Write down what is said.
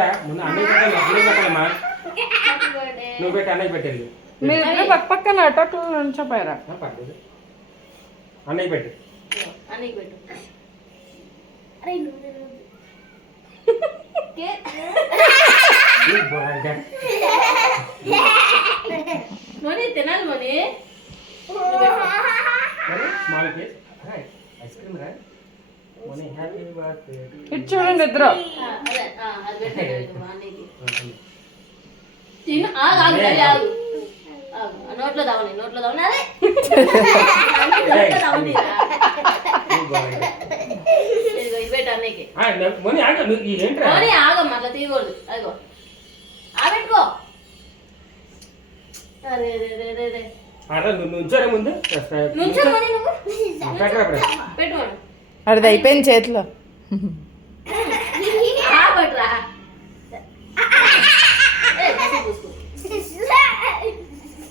పెట్టరా ముందు అన్నయ్య పెట్టాలి అన్నయ్య పెట్టాలమ్మా నువ్వు పెట్టి అన్నయ్య పెట్టేది మీరు ఇద్దరు పక్క పక్కన అటోట్లు నుంచోపోయారా పర్లేదు అన్నయ్య పెట్టు అన్నయ్య పెట్టు అరే మోని తినాలి మోని స్మాల్ కేక్ ఐస్ క్రీమ్ రా మోని హ్యాపీ బర్త్డే ఇటు చూడండి ఇద్దరు అదే అది పెట్టు అన్నయ్యకి తిను ఆగు నోట్లో దావని అదే ఇది పెట్టు అన్నయ్యకి మోని ఆగ ఏంట్రా మోని ఆగమ్మ అట్లా తీయకూడదు అదిగో పెట్టుకో అరే అరే నువ్వు నుంచోరే ముందు నుంచో మోని నువ్వు పెట్టరా పెట్టు అది అయిపోయింది చేతిలో